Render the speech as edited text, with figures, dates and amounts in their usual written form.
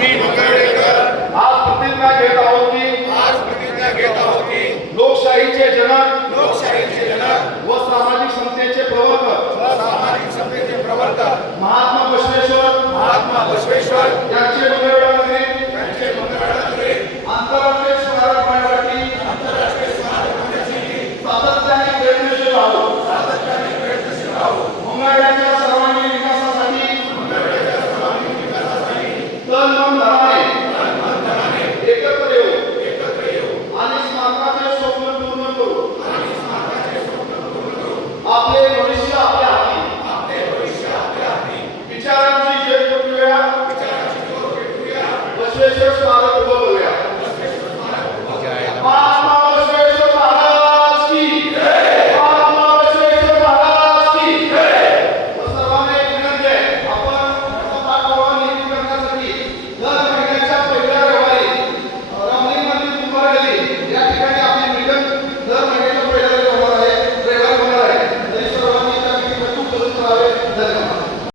आम्ही मंगळवेढेकर आज प्रतिज्ञा घेत आहोत की लोकशाहीचे जनक व सामाजिक समतेचे प्रवर्तक महात्मा बसवेश्वर यांचे मंगळवेढा नगरी आंतरराष्ट्रीय स्मारक होण्यासाठी सातत्याने प्रयत्नशील आहोत. मंगळवेढ्याच्या सर्वांगीण विकासासाठी तन मन धनाने एकत्र येऊ आणि स्मारकाचे स्वप्न पूर्ण करू. आपले भविष्य आपल्या हाती. विचारांची जय प्रक्रिया बसवेश्वर स्मारक